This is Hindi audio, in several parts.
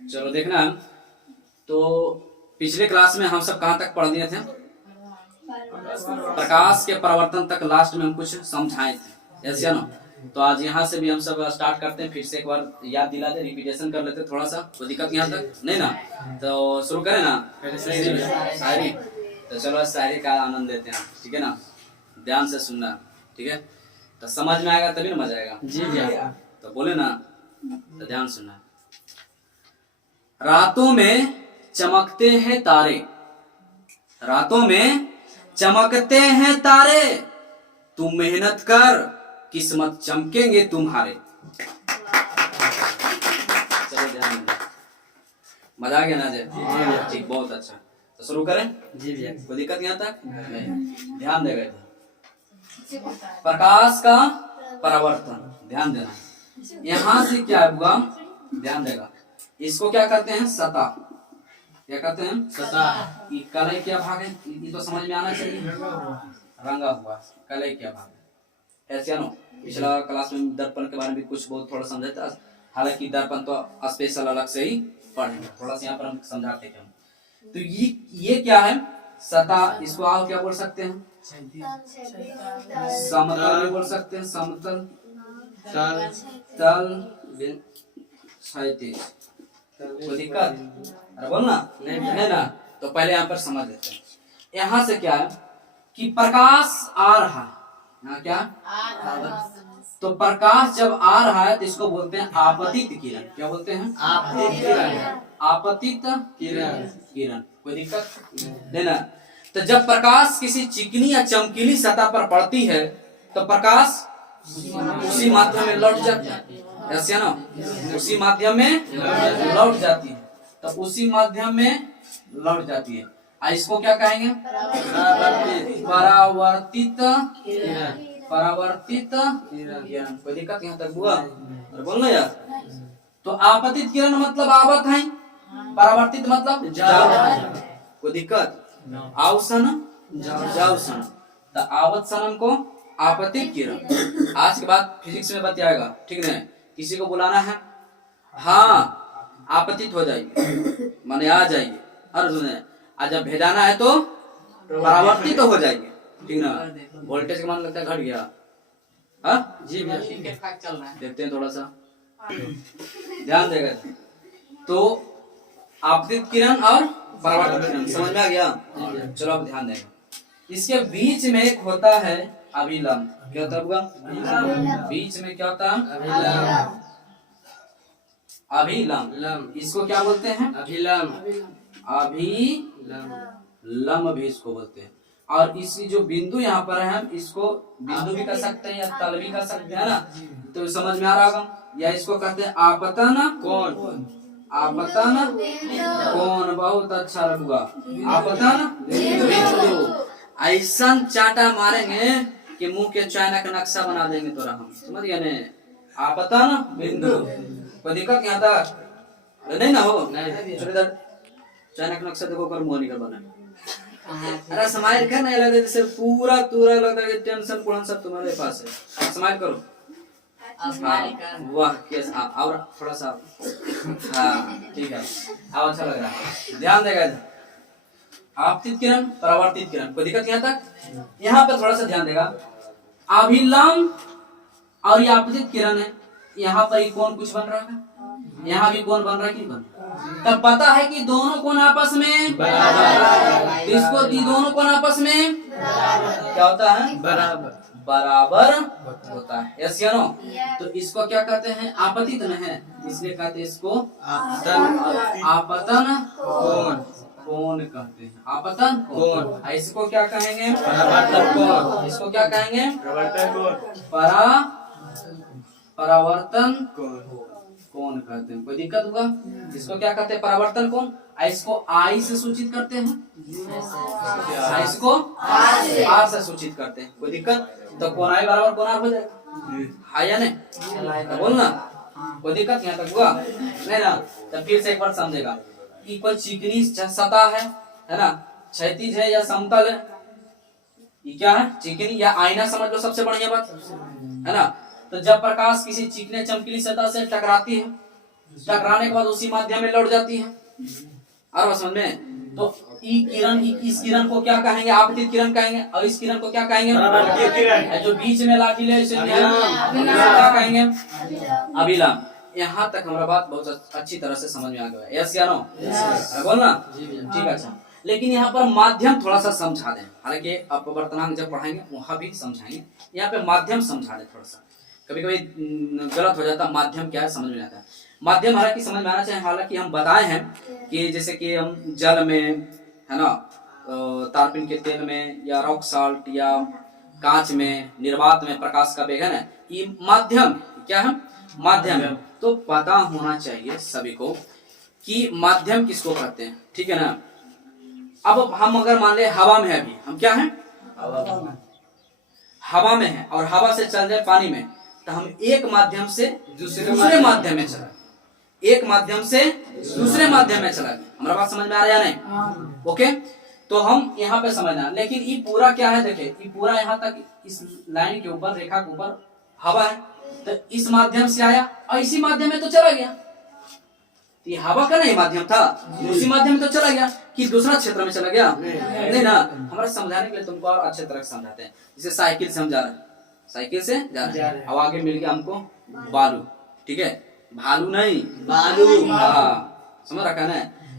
चलो देखना, तो पिछले क्लास में हम सब कहाँ तक पढ़ लिए थे? प्रकाश के परावर्तन तक लास्ट में हम कुछ समझाए थे, ऐसे ना। तो आज यहाँ से भी हम सब स्टार्ट करते हैं, फिर से एक बार याद दिला दे, रिपीटेशन कर लेते थोड़ा सा, कोई दिक्कत यहाँ तक नहीं ना? तो शुरू करें ना शायरी। तो चलो शायरी का आनंद लेते हैं, ठीक है ना? ध्यान से सुनना, ठीक है? तो समझ में आएगा तभी ना मजा आएगा। जी जी। तो बोले ना, तो ध्यान सुनना। रातों में चमकते हैं तारे, रातों में चमकते हैं तारे, तुम मेहनत कर किस्मत चमकेंगे तुम्हारे। चलो ध्यान, मजा आ गया ना जी? ठीक, बहुत अच्छा। तो शुरू करें? जी भैया। कोई दिक्कत यहाँ तक? नहीं, ध्यान देगा इधर। प्रकाश का परावर्तन, ध्यान देना। यहाँ से क्या हुआ, ध्यान देगा। इसको क्या कहते हैं? सतह। क्या कहते हैं? सतह। ये कलय क्या भाग है? ये तो समझ में आना चाहिए। रंगा हुआ कलय क्या भाग है, ऐसे नो। पिछला क्लास में दर्पण के बारे में कुछ बहुत थोड़ा समझा था, हालांकि दर्पण तो स्पेशल अलग से ही पढ़ेंगे, थोड़ा सा यहाँ पर हम समझाते हैं। तो ये क्या है? सतह। इसको आप क्या बोल सकते हैं? समतल भी बोल सकते हैं, समतल, तल, क्षैतिज। कोई दिक्कत? अरे बोलना नहीं ना? तो पहले यहाँ पर समझ लेते हैं। यहाँ से क्या है कि प्रकाश आ रहा है, यहाँ क्या तो प्रकाश जब आ रहा है तो इसको बोलते हैं आपतित किरण। क्या बोलते हैं? आपतित किरण। आपतित किरण, किरण। कोई दिक्कत नहीं ना? तो जब प्रकाश किसी चिकनी या चमकीली सतह पर पड़ती है तो प्रकाश उसी माध्यम में लौट जाती है, ऐसे ना? उसी माध्यम में लौट जाती है, तो उसी माध्यम में लौट जाती है। इसको क्या कहेंगे? परावर्तित किरण। परावर्तित किरण। कोई दिक्कत यहाँ तक हुआ? अरे बोलना यार। तो आपतित किरण मतलब आवत है, परावर्तित मतलब जावत। कोई दिक्कत? आवसन जावसन। तो आवत सनम को आपतित किरण। आज के बाद फिजिक्स में बताएगा, ठीक है? किसी को बुलाना है, हाँ आपतित हो जाएगी, माने आ जाएगी। अर्जुन आज जब भेजाना है तो परावर्तित तो हो जाएगी, ठीक ना? वोल्टेज का मान लगता है घट गया। हाँ जी भैया, चल रहा है, देखते हैं थोड़ा सा ध्यान देगा। तो आपतित किरण और परावर्तित किरण समझ में आ गया? चलो अब ध्यान देगा। इसके बीच में एक होता है अभिलंब। क्या होता है? बीच में क्या होता है? अभिलंब। इसको क्या बोलते हैं? अभिलंब। अभिलंब भी इसको बोलते हैं। और इसी जो बिंदु यहाँ पर है, इसको बिंदु भी कर सकते हैं या तल भी कर सकते हैं ना? तो समझ में आ रहा होगा। या इसको कहते हैं आपतन कोण। आपतन कोण, बहुत अच्छा लगेगा। आपतन बिंदु। ऐसा चाटा मारेंगे कि मुंह के चाइना का नक्शा बना देंगे तो हम, समझ गए ने? आपतन बिंदु। कोई दिक्कत यहाँ तक? नहीं ना हो? चलो इधर चाइना का नक्शा देखो, कर मुंह निकल बना। अरे स्माइल कर, नहीं लगता जैसे पूरा लगता है कि टेंशन पूरा सब तुम्हारे पास है। स्माइल करो। वाह कैसा, और थोड़ा सा, हाँ ठीक है, अब अच्छा लग रहा है। ध्यान देगा इधर। आपतित किरण, परावर्तित किरण। कोई दिक्कत यहाँ तक? यहाँ पर थोड़ा सा ध्यान देगा। अभिलंब और ये आपतित किरण है, यहाँ पर ही कौन कुछ बन रहा है, यहाँ भी कौन बन रहा है कि बन, तब पता है कि दोनों कौन आपस में बराबर। इसको दोनों कौन आपस में क्या होता है? बराबर। बराबर होता है, यस या नो? तो इसको क्या कहते हैं? आपतित में है, इसलिए कहते हैं इसको आपतन कोण। कोण कहते हैं, आपतन कोण। इसको क्या कहेंगे? परावर्तन कोण। इसको क्या कहेंगे? परावर्तन कोण कहते हैं। कोई दिक्कत होगा? इसको क्या कहते हैं? परावर्तन कोण। इसको आई से सूचित करते हैं, इसको आर से सूचित करते हैं। कोई दिक्कत? तो कोण आई बराबर कोण आर हो जाएगा, है या नहीं? बोलना, कोई दिक्कत यहाँ तक हुआ? नहीं ना? तो फिर से एक बार समझेगा कि कोई चिकनी सतह है ना, क्षैतिज है या समतल है? ये क्या है? चिकनी या आईना समझ लो, सबसे बढ़िया बात है ना? तो जब प्रकाश किसी चिकने चमकीली सतह से टकराती है टकराने के बाद उसी माध्यम में लौट जाती है। और समझ में, तो ई किरण, इस किरण को क्या कहेंगे? आपतित किरण कहेंगे। और इस किरण को क्या कहेंगे? परावर्तित किरण। जो बीच में लाठी है इसे क्या कहेंगे? अभिलंब। यहाँ तक हमारा बात बहुत अच्छी तरह से समझ में आ गया। यस या नो? बोलना ठीक है। अच्छा, लेकिन यहाँ पर माध्यम थोड़ा सा समझा दें। हालांकि अपवर्तनांक जब पढ़ाएंगे वहां भी समझाएंगे, यहाँ पे माध्यम समझा दें थोड़ा सा। कभी कभी गलत हो जाता, माध्यम क्या है समझ में आता है। माध्यम हालांकि समझ में आना चाहिए। हालांकि हम बताए हैं कि जैसे कि हम जल में है ना, तारपीन के तेल में, या रॉक साल्ट, या कांच में, निर्वात में प्रकाश का वेग है ना, ये माध्यम क्या है? माध्यम। तो पता होना चाहिए सभी को कि माध्यम किसको कहते हैं, ठीक है ना। अब हम अगर मान ले हवा में है, अभी हम क्या है? हवा में है, और हवा से चल जाए पानी में, तो हम एक माध्यम से दूसरे माध्यम में चला, एक माध्यम से दूसरे माध्यम में चला गया। हमारा बात समझ में आ रहा है या नहीं? ओके, तो हम यहाँ पे समझना। लेकिन ये पूरा क्या है? देखिए, ये पूरा यहाँ तक इस लाइन के ऊपर, रेखा के ऊपर हवा है, तो इस माध्यम से आया और इसी माध्यम में तो चला गया। ये हवा का नहीं माध्यम था, उसी माध्यम में तो चला गया। कि दूसरा क्षेत्र में चला गया? नहीं ना। हमारे समझाने के लिए तुमको और अच्छे तरह से समझाते हैं। जैसे साइकिल से हम जा रहे हैं, साइकिल से जा रहे हैं, अब आगे मिल गया हमको बालू, ठीक है, भालू नहीं, बालू। हाँ, समझ रखा ना।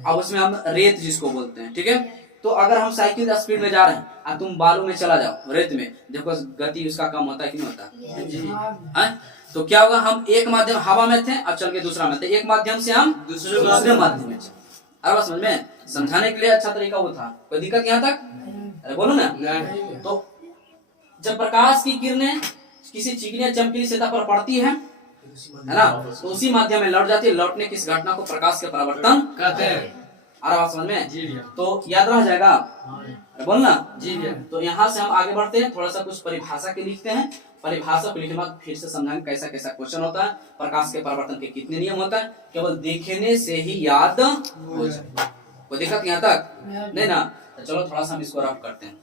अब उसमें हम रेत जिसको बोलते हैं, ठीक है। तो अगर हम साइकिल स्पीड में जा रहे हैं और तुम बालू में चला जाओ, रेत में, देखो गति उसका कम होता है कि नहीं होता है? तो क्या होगा? हम एक माध्यम हवा में थे, अब चल के दूसरा में थे, एक माध्यम से हम दूसरे माध्यम में चले। अरे समझ में, समझाने के लिए अच्छा तरीका वो था। कोई दिक्कत यहाँ तक? अरे बोलो ना। तो जब प्रकाश की किरणें किसी चिकनी या चमकीली सतह पर पड़ती है ना, तो उसी माध्यम में लौट जाती है। लौटने की इस घटना को प्रकाश के परावर्तन कहते हैं। आ रहा समझ में? तो याद रह जाएगा, बोलना जी। तो यहाँ से हम आगे बढ़ते हैं, थोड़ा सा कुछ परिभाषा के लिखते हैं। परिभाषा को लिखने बाद फिर से समझाएंगे कैसा कैसा क्वेश्चन होता है, प्रकाश के परावर्तन के कितने नियम होता है। केवल देखने से ही याद हो जाए। कोई दिक्कत यहाँ तक नहीं ना? तो चलो थोड़ा सा हम इसको रफ करते हैं,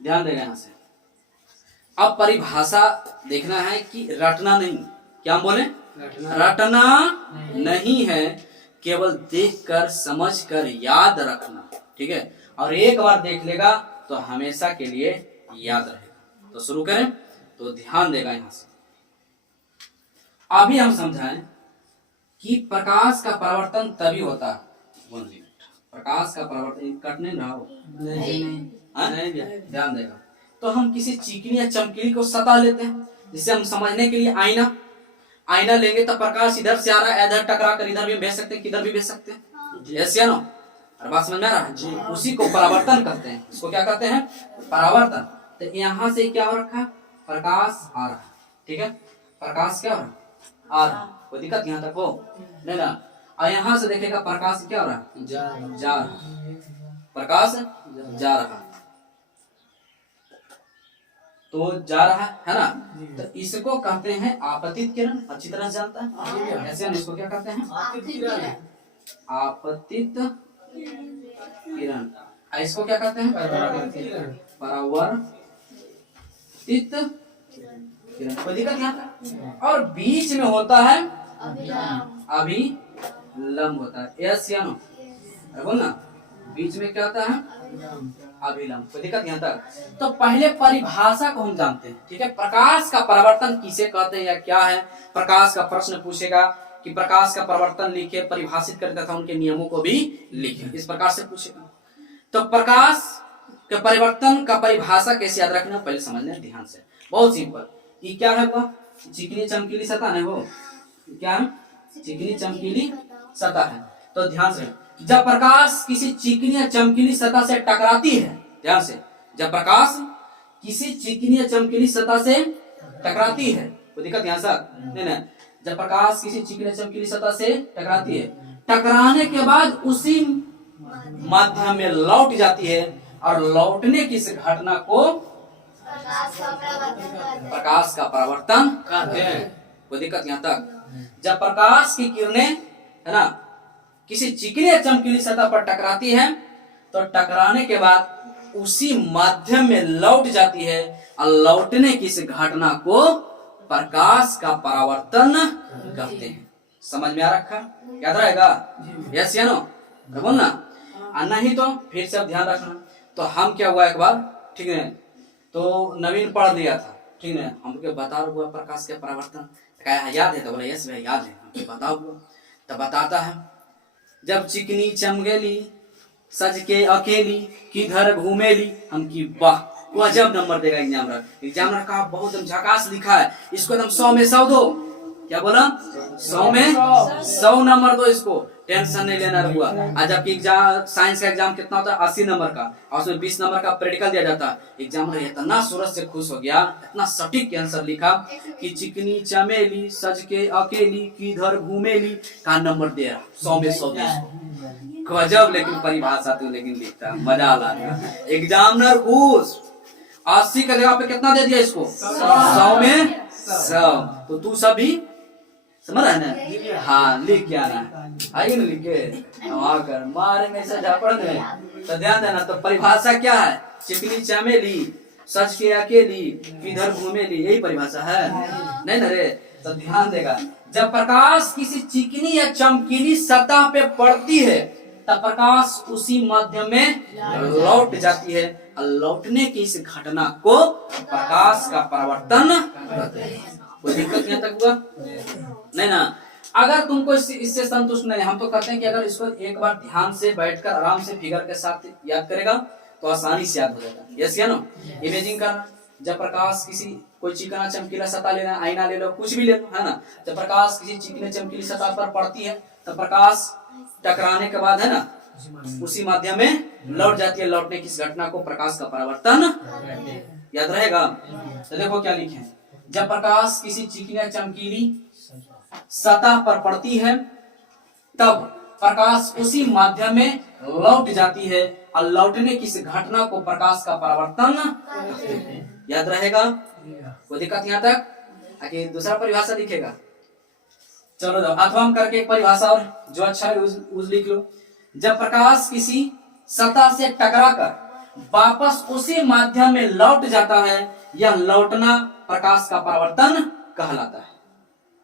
ध्यान देगा यहाँ से। अब परिभाषा देखना है कि रटना नहीं, क्या बोले? रटना नहीं है, केवल देखकर समझकर याद रखना, ठीक है। और एक बार देख लेगा तो हमेशा के लिए याद रहेगा। तो शुरू करें, तो ध्यान देगा यहाँ से। अभी हम समझाएं कि प्रकाश का परावर्तन तभी होता है, प्रकाश का परावर्तन कट नहीं रहा हो, नहीं ध्यान देगा। तो हम किसी चिकनी या चमकीली को सतह लेते हैं, जिसे हम समझने के लिए आईना लेंगे, तो प्रकाश इधर से आ रहा है, इधर टकरा कर इधर भी भेज सकते हैं, किधर भी भेज सकते हैं। यस या नो? और बात समझ में आ रहा है? उसी को परावर्तन कहते हैं। इसको क्या कहते हैं? परावर्तन। तो यहाँ से क्या हो रखा है? प्रकाश आ रहा है, ठीक है। प्रकाश क्या हो रहा है? आ रहा है। कोई दिक्कत यहाँ तक हो नहीं ना? और यहाँ से देखेगा प्रकाश क्या हो रहा है? जा रहा है। प्रकाश जा रहा है, तो जा रहा है ना। तो इसको कहते हैं आपतित किरण। अच्छी तरह से जानता है ऐसे। हम इसको क्या कहते हैं? आपतित किरण। इसको क्या कहते हैं? परावर्तित किरण। कोई दिक्कत यहाँ? और बीच में होता है अभिलंब होता है। यस या नो? बोलना, बीच में क्या होता है? अभिलंब। कोई दिक्कत यहाँ तक? तो पहले परिभाषा को हम जानते हैं, ठीक है। प्रकाश का परावर्तन किसे कहते हैं या क्या है? प्रकाश का प्रश्न पूछेगा कि प्रकाश का परावर्तन लिखे, परिभाषित करके तथा उनके नियमों को भी लिखे, इस प्रकार से पूछेगा। तो प्रकाश के परिवर्तन का परिभाषा कैसे याद रखना, पहले समझना ध्यान से। बहुत सिंपल। ये क्या है? वो चिकनी चमकीली सतह है। वो क्या है? चिकनी चमकीली सतह है। तो ध्यान से, जब प्रकाश किसी चिकनी या चमकीली सतह से टकराती है, ध्यान से, जब प्रकाश किसी चिकनी या चमकीली सतह से टकराती है, कोई दिक्कत यहाँ से नहीं। जब प्रकाश किसी चिकनी या चमकीली सतह से टकराती है, टकराने के बाद उसी माध्यम में लौट जाती है, और लौटने की इस घटना को प्रकाश का परावर्तन कहते हैं। कोई दिक्कत यहाँ तक? जब प्रकाश की किरणें है ना किसी चिकनी या चमकीली सतह पर टकराती है, तो टकराने के बाद उसी माध्यम में लौट जाती है, और लौटने की इस घटना को प्रकाश का परावर्तन कहते हैं। समझ में आ रखा, याद रहेगा? यस या नो? बोलना, नहीं तो फिर से ध्यान रखना। तो हम क्या हुआ एक बार, ठीक है, तो नवीन पढ़ लिया था, ठीक है, हमको बता हुआ प्रकाश के परावर्तन, कहा याद है? तो बोला यस भाई याद है। हमको बताओ, तो बताता है, जब चिकनी चमगेली सज के अकेली किधर घूमेली। हम की वाह, वो जब नंबर देगा एग्जामिनर। एग्जामिनर का बहुत झकास लिखा है, इसको एकदम 100 में 100 दो। क्या बोला? 100 में 100 नंबर दो इसको, टेंशन नहीं लेना हुआ। आज जबकि एग्जाम, साइंस का एग्जाम कितना होता है? 80 नंबर का, और उसमें 20 नंबर का प्रैक्टिकल दिया जाता है। एग्जामिनर इतना सूरज से खुश हो गया, इतना सटीक आंसर लिखा कि चिकनी चमेली सज के अकेली किधर घूमेली का नंबर दे रहा 100 में 100 गजब। लेकिन परिभाषा तो लेकिन लिखता, मजा आ रहा। एग्जामिनर खुश, 80 का जगह पे कितना दे दिया इसको? 100 में 100। तो तू सभी समझ रहा है ना? हाँ, लिख के आना, आइए ना लिख के, हम आकर मारे में ऐसा झापड़ में। तो ध्यान देना, तो परिभाषा क्या है? चिकनी चमेली सज के अकेली किधर घूमेली, यही परिभाषा है, नहीं ना रे? तो ध्यान देगा, जब प्रकाश किसी चिकनी या चमकीली सतह पे पड़ती है तब प्रकाश उसी माध्यम में लौट जाती है, और लौटने की इस घटना को प्रकाश का परावर्तन कहते हैं। कोई दिक्कत यहाँ तक हुआ? नहीं ना? अगर तुमको इससे संतुष्ट नहीं, हम तो कहते हैं कि अगर इसको एक बार ध्यान से बैठकर आराम से फिगर के साथ याद करेगा तो आसानी से याद हो जाएगा। यस या नो? इमेजिंग करना, जब प्रकाश किसी कोई चिकना चमकीला सतह लेना, आईना ले लो, कुछ भी ले लो, है ना? जब प्रकाश किसी चिकने चमकीली सतह पर पड़ती है तो प्रकाश टकराने के बाद, है ना, उसी माध्यम में लौट जाती है। लौटने की इस घटना को प्रकाश का परावर्तन, याद रहेगा? तो देखो क्या लिखे, जब प्रकाश किसी चिकनी या चमकीली सतह पर पड़ती है तब प्रकाश उसी माध्यम में लौट जाती है, और लौटने की इस घटना को प्रकाश का परावर्तन, याद रहेगा? कोई दिक्कत यहाँ तक? आगे दूसरा परिभाषा लिखेगा, चलो अथवा हम करके एक परिभाषा और जो अच्छा है उस लिख लो। जब प्रकाश किसी सतह से टकराकर वापस उसी माध्यम में लौट जाता है, यह लौटना प्रकाश का परावर्तन कहलाता है।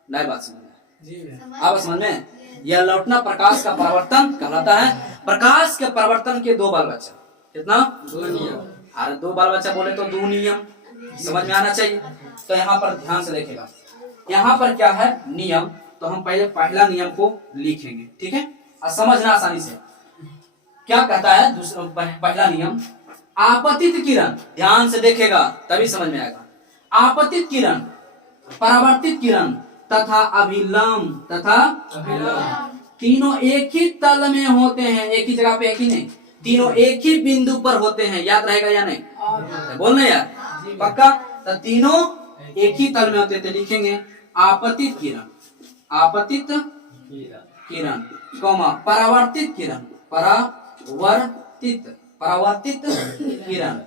नई बात समझ में? आप समझ में? यह लौटना प्रकाश का परावर्तन कहलाता है। प्रकाश के परावर्तन के दो बाल बच्चा, कितना? 2 नियम। अरे 2 बाल बच्चा बोले तो 2 नियम समझ में आना चाहिए। तो यहाँ पर ध्यान से देखेगा, यहाँ पर क्या है? नियम। तो हम पहले पहला नियम को लिखेंगे, ठीक है, और समझना आसानी से। क्या कहता है पहला नियम? आपतित किरण, ध्यान से देखेगा तभी समझ में आएगा। आपतित किरण, परावर्तित किरण तथा अभिलंब तीनों एक ही तल में होते हैं, एक ही जगह पे, एक ही नहीं, तीनों एक ही बिंदु पर होते हैं। याद रहेगा या नहीं? बोलना यार, पक्का? तो तीनों एक ही तल में होते थे, लिखेंगे आपतित किरण, आपतित किरण, परावर्तित किरण, परावर्तित किरण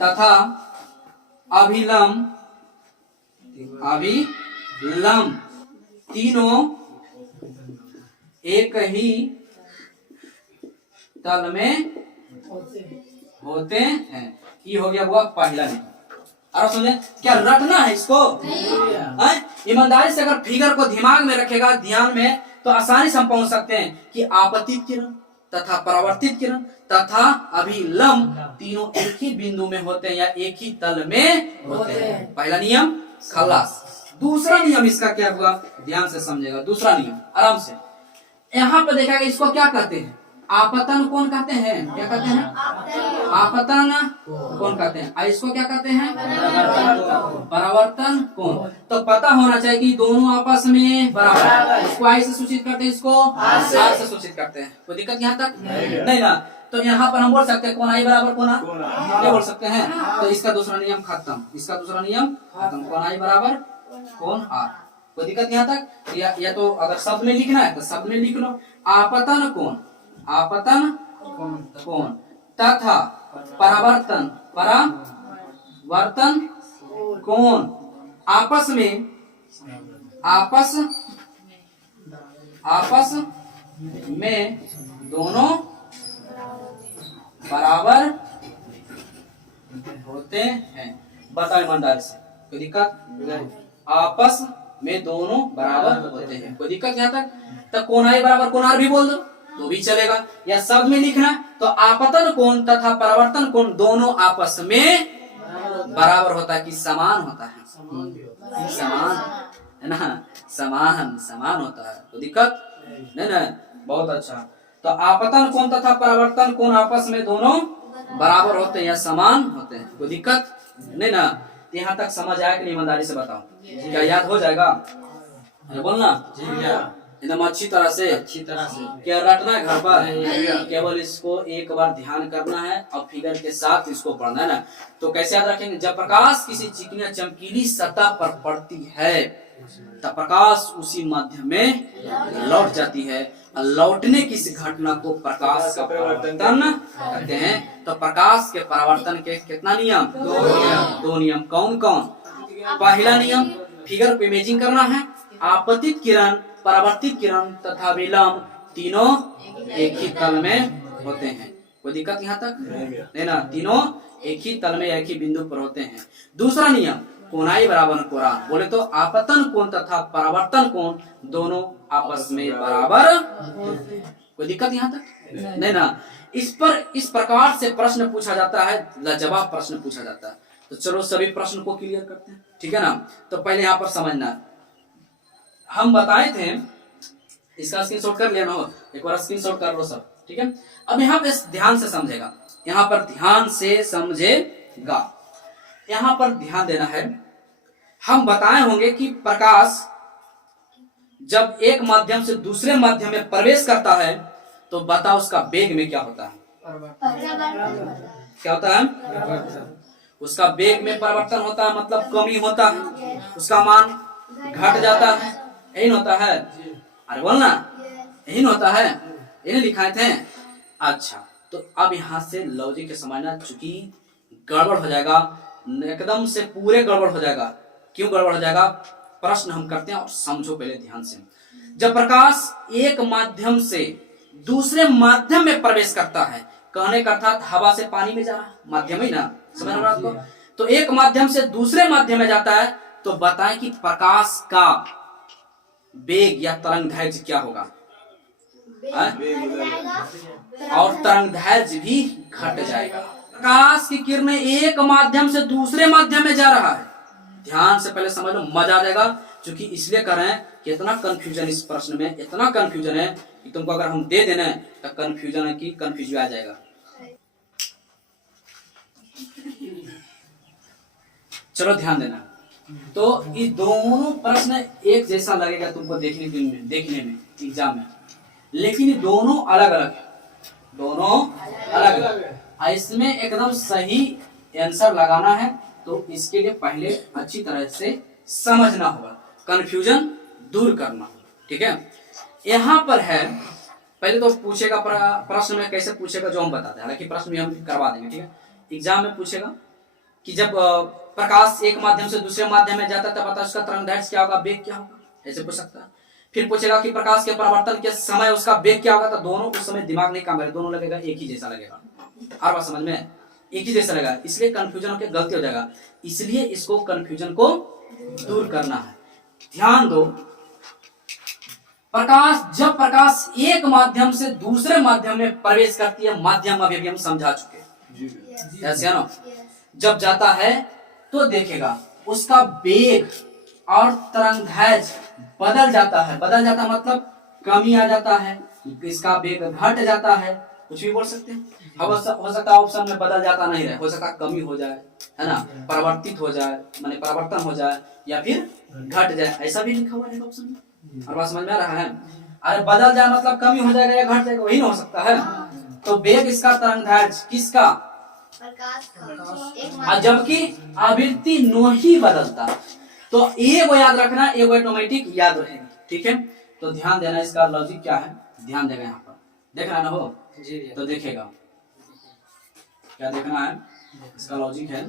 तथा अभिलंब तीनों एक ही तल में होते हैं। ये हो गया हुआ पहला नियम। और समझे क्या रटना है इसको? ईमानदारी से अगर फिगर को दिमाग में रखेगा, ध्यान में, तो आसानी से हम पहुंच सकते हैं कि आपतित किरण तथा परावर्तित किरण तथा अभिलंब तीनों एक ही बिंदु में होते हैं या एक ही तल में होते हैं। पहला नियम खलास। दूसरा नियम इसका क्या हुआ? ध्यान से समझेगा। दूसरा नियम आराम से, यहाँ पे देखा इसको क्या कहते हैं? आपतन कौन कहते हैं? क्या कहते हैं? आपतन कौन कहते हैं? इसको क्या कहते हैं? परावर्तन कौन। तो पता होना चाहिए कि दोनों आपस में बराबर। इसको आई से सूचित करते हैं, इसको आर से सूचित करते हैं। कोई दिक्कत यहाँ तक नहीं ना? तो यहाँ पर हम बोल सकते हैं कौन आई बराबर कौन आ, ये बोल सकते हैं। तो इसका दूसरा नियम खत्म, इसका दूसरा नियम खत्म। कौन आई बराबर कौन आर। कोई दिक्कत यहाँ तक? या तो अगर शब्द में लिखना है तो शब्द में लिख लो, आपतन कौन, आपतन कौन तथा परावर्तन कौन आपस में दोनों बराबर होते हैं। बताओ ईमानदारी से, कोई दिक्कत नहीं? आपस में दोनों बराबर होते हैं, कोई दिक्कत यहाँ तक? तो कोणाई बराबर कोणार भी बोल दो तो भी चलेगा, या शब्द में लिखना तो आपतन कोण तथा परावर्तन कोण दोनों आपस में बराबर होता है कि समान होता है, समान है ना, समान समान होता है, तो दिक्कत नहीं ना? बहुत अच्छा। तो आपतन कोण तथा परावर्तन कोण आपस में दोनों बराबर होते हैं या समान होते हैं, कोई दिक्कत नहीं ना? यहाँ तक समझ आया कि नहीं? ईमानदारी से बताओ, क्या याद हो जाएगा? अरे बोलना एकदम अच्छी तरह से क्या रटना है घर पर, केवल इसको एक बार ध्यान करना है और फिगर के साथ इसको पढ़ना है ना। तो कैसे याद रखेंगे? जब प्रकाश किसी चिकनी या चमकीली सतह पर पड़ती है तब प्रकाश उसी माध्यम में लौट जाती है, और लौटने की इस घटना को प्रकाश का परावर्तन कहते हैं। तो प्रकाश के परावर्तन के कितना नियम? दो नियम। कौन कौन? पहला नियम फिगर को इमेजिंग करना है, आपतित किरण, परावर्तित किरण तथा विलंब तीनों एक ही तल में होते हैं, कोई दिक्कत यहाँ तक नहीं ना? तीनों एक ही तल में एक ही बिंदु पर होते हैं। दूसरा नियम कोणाई बराबर कोणान, बोले तो आपतन कोण तथा परावर्तन कोण दोनों आपस में बराबर, कोई दिक्कत यहाँ तक नहीं ना? इस प्रकार से प्रश्न पूछा जाता है, लाजवाब प्रश्न पूछा जाता है। तो चलो सभी प्रश्न को क्लियर करते हैं, ठीक है ना? तो पहले यहाँ पर समझना, हम बताए थे, इसका स्क्रीनशॉट कर लेना हो, एक बार स्क्रीनशॉट कर लो सब, ठीक है? अब यहाँ पे ध्यान से समझेगा, यहाँ पर ध्यान से समझेगा, यहाँ पर ध्यान देना है। हम बताए होंगे कि प्रकाश जब एक माध्यम से दूसरे माध्यम में प्रवेश करता है तो बताओ उसका वेग में क्या होता है? क्या होता है? उसका वेग में परिवर्तन होता है, मतलब कमी होता है, उसका मान घट जाता है, यही होता है। अरे बोलना, यही होता है, यही लिखाए थे। अच्छा, तो अब यहाँ से लॉजिक के समझना, चूंकि गड़बड़ हो जाएगा, एकदम से पूरे गड़बड़ हो जाएगा। क्यों गड़बड़ हो जाएगा? प्रश्न हम करते हैं और समझो पहले ध्यान से। जब प्रकाश एक माध्यम से दूसरे माध्यम में प्रवेश करता है, कहने का अर्थात हवा से पानी में जा रहा, माध्यम ही ना, समझ रहे हो आपको? तो एक माध्यम से दूसरे माध्यम में जाता है, तो बताएं कि प्रकाश का वेग या तरंग दैर्घ्य क्या होगा? और तरंग दैर्घ्य भी घट जाएगा। प्रकाश की किरणें एक माध्यम से दूसरे माध्यम में जा रहा है, ध्यान से पहले समझ लो, मजा आ जाएगा। क्योंकि इसलिए कर रहे हैं कि इतना कंफ्यूजन इस प्रश्न में, इतना कंफ्यूजन है कि तुमको अगर हम दे देना तो कंफ्यूजन है कि कंफ्यूज आ जाएगा। चलो ध्यान देना। तो ये दोनों प्रश्न एक जैसा लगेगा तुमको देखने में एग्जाम में, लेकिन ये दोनों अलग अलग है, दोनों अलग अलग। इसमें एकदम सही आंसर लगाना है तो इसके लिए पहले अच्छी तरह से समझना होगा, कंफ्यूजन दूर करना, ठीक है? यहाँ पर है, पहले तो पूछेगा प्रश्न में कैसे पूछेगा जो हम बताते हैं, हालांकि प्रश्न भी हम करवा देंगे, ठीक है? एग्जाम में पूछेगा कि जब प्रकाश एक माध्यम से दूसरे माध्यम में जाता है तब बता उसका तरंगदैर्घ्य क्या होगा, वेग क्या होगा, ऐसे पूछ सकता है। फिर पूछेगा कि प्रकाश के परावर्तन के समय उसका वेग क्या होगा, तो दोनों उस समय दिमाग नहीं काम करेगा, दोनों लगेगा एक ही जैसा लगेगा, हर बात समझ में एक ही जैसा लगेगा, इसलिए कंफ्यूजन होकर गलती हो जाएगा। इसलिए इसको कंफ्यूजन को दूर करना है। ध्यान दो, जब प्रकाश एक माध्यम से दूसरे माध्यम में प्रवेश करती है, माध्यम अभी हम समझा चुके, ऐसे ना, जब जाता है तो देखेगा उसका वेग और तरंगदैर्घ्य बदल जाता है, मतलब कमी आ जाता है, इसका वेग घट जाता है, कुछ भी बोल सकते हैं। हो सकता है ऑप्शन में बदल जाता नहीं रहे, हो सकता कमी हो जाए, है ना, परिवर्तित हो जाए, माने परिवर्तन हो जाए, या फिर घट जाए, ऐसा भी लिखा हुआ है ऑप्शन में। और बात समझ में आ रहा है? अरे बदल जाए मतलब कमी हो जाएगा या घट जाएगा, वही ना हो सकता है। तो वेग इसका, तरंगदैर्घ्य किसका? जबकि आवृत्ति नहीं बदलता। तो एगो याद रखना, एगो ऑटोमेटिक याद रहेगा, ठीक है? तो ध्यान देना, इसका लॉजिक क्या है, ध्यान देगा। यहाँ पर देख रहा ना हो जी, तो देखेगा क्या देखना है, इसका लॉजिक है,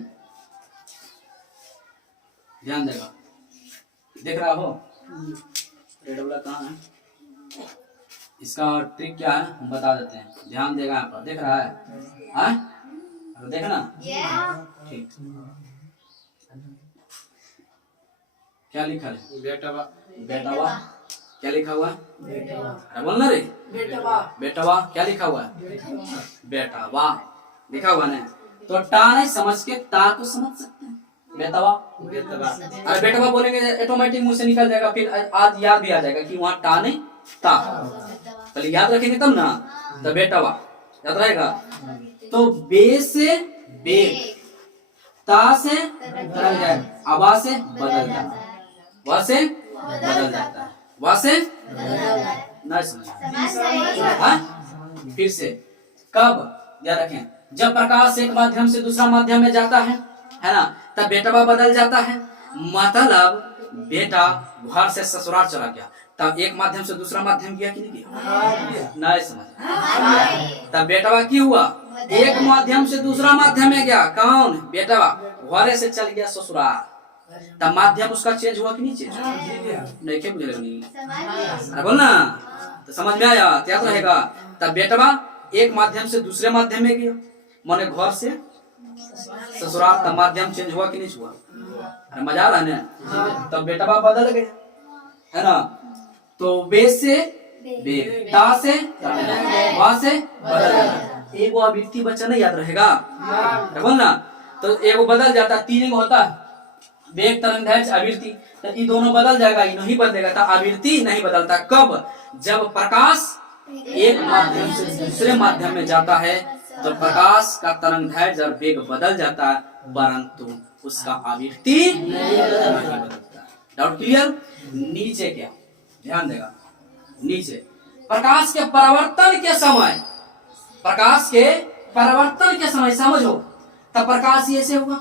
ध्यान देगा, देख रहा हो रेड वाला कहाँ है, इसका ट्रिक क्या है हम बता देते हैं, ध्यान देगा। यहाँ पर देख रहा है, देखना ठीक। क्या लिखा है? बेटवा। बेटवा। क्या लिखा हुआ है? अरे बोलना रे। बेटवा। क्या लिखा हुआ है? बेटवा लिखा हुआ है। तो टा नहीं समझ के ता तो समझ सकते हैं। बेटवा। अरे बेटवा बोलेंगे ऑटोमेटिक मुंह से निकल जाएगा, फिर आज याद भी आ जाएगा कि वहाँ टा नहीं ता। पहले याद रखेंगे तब ना। तो बेटवा याद रहेगा। तो बे से बेग, ता से तरंग जाए, अबा से बदल जाता है, वा से बदल जाता है, वा से नहीं समझ। फिर से कब याद रखें? जब प्रकाश एक माध्यम से दूसरा माध्यम में जाता है ना, तब बेटवा बदल जाता है। मतलब बेटा घर से ससुराल चला गया, तब एक माध्यम से दूसरा माध्यम गया कि नहीं गया? नहीं समझ। तब बेटवा क्यों हुआ? एक माध्यम से दूसरा माध्यम में गया। कौन? बेटवा घरे से चल गया ससुराल, तब माध्यम उसका चेंज हुआ कि नहीं चेंज? नहीं क्या मुझे नहीं बोलना। तो समझ में आया? क्या रहेगा? तब बेटवा एक माध्यम से दूसरे माध्यम में गया, माने घर से ससुराल, तब माध्यम चेंज हुआ कि नहीं हुआ? अरे मजा आ रहा है ना? तब बेटवा बदल गया है ना। तो बे से बेग, ता से वा से बदल जाता। एक वो आवृत्ति बच्चा नहीं याद रहेगा? बोलना। तो एगो बदल जाता, तीन होता है, बेग तरंग दैर्घ्य आवृत्ति। तो ये दोनों बदल जाएगा, ये नहीं बदलेगा। तो आवृत्ति नहीं बदलता कब? जब प्रकाश एक माध्यम से दूसरे माध्यम में जाता है, तो प्रकाश का तरंग दैर्घ्य और वेग बदल जाता है, परंतु उसका आवृत्ति नहीं बदलता। Doubt clear? नीचे क्या ध्यान देगा? नीचे प्रकाश के परिवर्तन के समय, प्रकाश के परिवर्तन के समय समझो, तब प्रकाश ऐसे हुआ,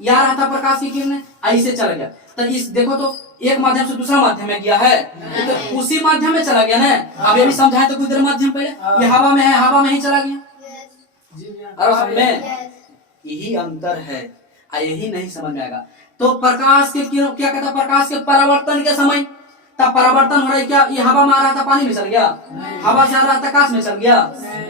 या रहा था प्रकाश की किरण ऐसे चला गया। तो इस देखो तो एक माध्यम से दूसरा माध्यम में गया है, तो उसी माध्यम में चला गया ना। अब ये भी समझाए तो कुछ देर माध्यम पहले ये हवा में है, हवा में ही चला गया। अरे समझ में यही अंतर है, यही नहीं समझ में आएगा। तो प्रकाश के क्या कहता? प्रकाश के परिवर्तन के समय, तब परिवर्तन हो रहा है क्या? ये हवा में आ रहा था, पानी में चल गया, हवा से आ रहा था, आकाश में चल गया,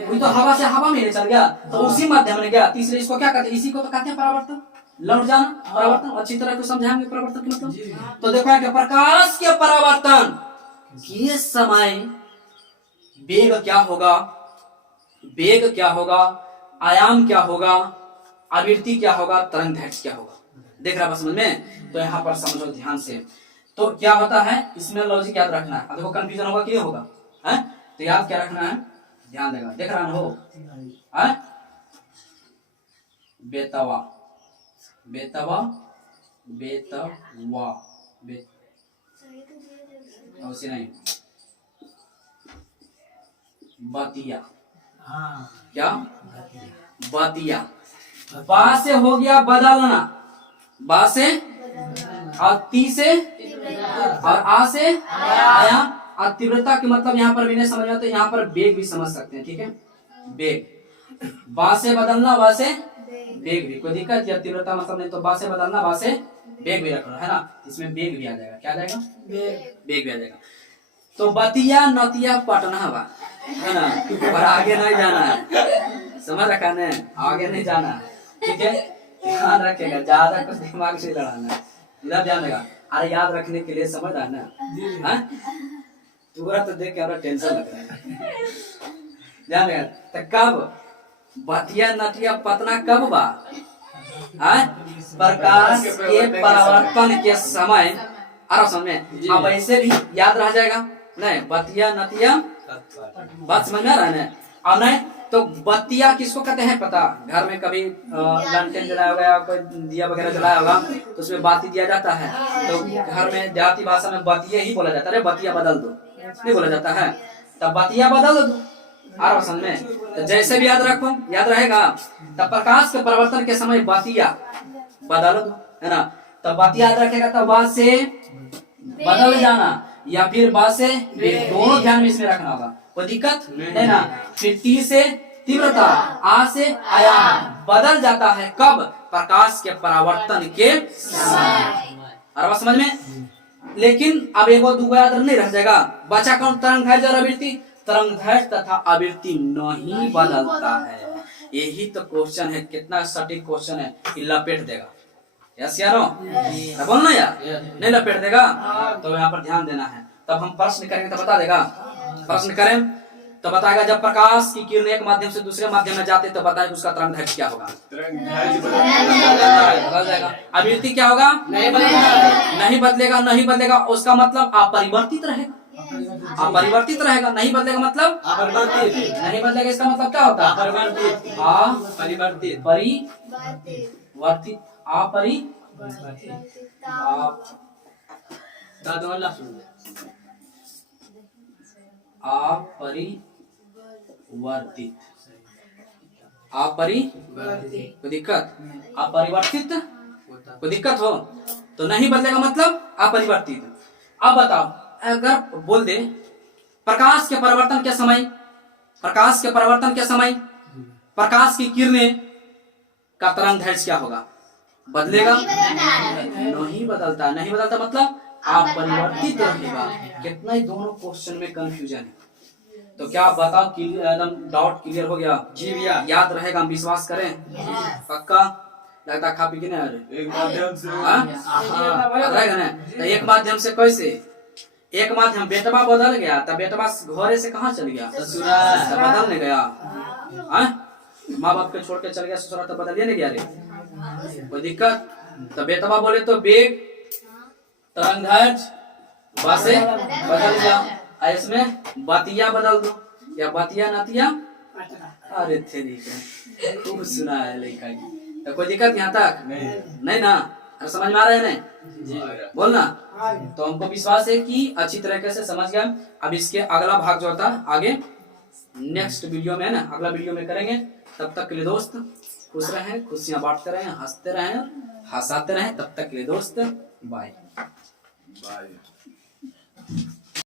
वही तो हवा से हवा में चल गया, तो उसी माध्यम में गया। तीसरे इसको क्या कहते हैं? इसी को तो कहते हैं परिवर्तन, लौट जाना, परिवर्तन। अच्छी तरह से समझाएंगे परिवर्तन के मतलब। तो देखो कि प्रकाश के परिवर्तन के समय वेग क्या होगा, वेग क्या होगा, आयाम क्या होगा, आवृत्ति क्या होगा, तरंग दैर्घ्य क्या होगा। देख रहा है समझ में? तो यहाँ पर समझो ध्यान से। तो क्या होता है इसमें? लॉजिक याद रखना है। देखो कंफ्यूजन होगा क्या होगा है? तो याद क्या रखना है? ध्यान देगा। देख रहा हो है? बेतवा, बेतवा, बेतवा, उसी नहीं, बतिया। क्या? बतिया। बा से हो गया बदलना, बा से, और ती से, और आ से आया। और तीव्रता के मतलब यहाँ पर भी नहीं समझ में, तो यहाँ पर बेग भी समझ सकते हैं। ठीक है, बेग, बा से बदलना, बा से बेग भी, कोई दिक्कत या तीव्रता मतलब नहीं, तो बा से बदलना, बा से बेग भी रखना है ना। इसमें बेग भी आ जाएगा। क्या आ जाएगा? बेग भी आ जाएगा। तो बतिया नतिया पटना हवा है ना, पर आगे नहीं जाना है, समझ रखा है? आगे नहीं जाना है। ठीक है, ध्यान रखेगा, ज्यादा कुछ दिमाग से लड़ाना है, इधर ध्यान देगा। अरे याद रखने के लिए समझ रहा ना, तुरंत देख के हमारा टेंशन लग रहा है। ध्यान देगा। तो कब बतिया नतिया पतना कब बा? प्रकाश के परिवर्तन के समय। अरे समझ में? अब ऐसे भी याद रह जाएगा नहीं, बतिया नतिया, बात समझ में आ रहा है? और नहीं तो बतिया किसको कहते हैं पता? घर में कभी लंटेन जलाया होगा, कोई दिया वगैरह जलाया होगा, तो उसमें बाती दिया जाता है। तो घर में देहाती भाषा में बतिया ही बोला जाता है। बतिया बदल दो नहीं बोला जाता है, तब बतिया बदल दो। आ समझ में? तो जैसे भी याद रखो, याद रहेगा। तब प्रकाश के परिवर्तन के समय बतिया बदल दो है ना। तब बतिया याद रखेगा, तब बात से बदल जाना या फिर बा से बेग, दोनों ध्यान में इसमें रखना होगा, कोई दिक्कत नहीं ना। फिर ती से तीव्रता, आ से आयाम बदल जाता है कब? प्रकाश के परावर्तन के समय। और बात समझ में? लेकिन अब एक दो याद नहीं रह जाएगा। बचा कौन? तरंग दैर्घ्य और आवृत्ति। तरंग दैर्घ्य तथा आवृत्ति नहीं बदलता है। यही तो क्वेश्चन है, कितना सटीक क्वेश्चन है, लपेट देगा। यस या नो? अरे बोलना यार, नहीं लपेट देगा? तो यहाँ पर ध्यान देना है। तब हम प्रश्न करेंगे तो बता देगा। प्रश्न करें तो बताएगा जब प्रकाश की किरण एक माध्यम से दूसरे माध्यम में जाते तो बताएगा उसका तरंग क्या होगा? बदल जाएगा। आवृत्ति क्या होगा? नहीं बदलेगा। नहीं बदलेगा उसका मतलब अपरिवर्तित रहेगा। अपरिवर्तित रहेगा, नहीं बदलेगा मतलब अपरिवर्तित। नहीं बदलेगा इसका मतलब क्या होता है? अपरिवर्तित। अपरिवर्तित, परिवर्तित, अपरिवर्तित, कोई दिक्कत? अपरिवर्तित कोई दिक्कत हो तो नहीं बदलेगा मतलब अपरिवर्तित। अब बताओ अगर बोल दे प्रकाश के परिवर्तन के समय, प्रकाश के परिवर्तन के समय प्रकाश की किरणें का तरंग दैर्घ्य क्या होगा? बदलेगा? नहीं बदलता। नहीं बदलता मतलब अपरिवर्तित रहेगा। कितना ही दोनों क्वेश्चन में कंफ्यूजन है। तो क्या आप बताओ एकदम डाउट क्लियर हो गया? जी भैया। याद रहेगा, हम विश्वास करें? पक्का? लगता खा पी के नहीं? एक माध्यम से रहेगा ना? तो एक माध्यम से कैसे? एक माध्यम बेटवा बदल गया तब बेटवा घरे से कहाँ चल गया? ससुराल। बदलने गया? माँ बाप के छोड़ के चल गया ससुराल तो बदलिए नहीं गया रे? कोई दिक्कत? तो बेटवा बोले तो बेग तरंग दैर्घ्य बसे बदल गया। इसमें बतिया बदल दो या बतिया नतिया। अरे थे खूब सुना है लड़का की। तो कोई दिक्कत यहाँ तक नहीं ना? अरे समझ में आ रहा है नहीं? बोलना। तो हमको विश्वास है कि अच्छी तरीके से समझ गया। अब इसके अगला भाग जो होता है आगे नेक्स्ट वीडियो में है ना, अगला वीडियो में करेंगे। तब तक के लिए दोस्त खुश रहें, खुशियां बांटते रहें, हंसते रहें, हंसाते रहें। तब तक के लिए दोस्त बाय बाय।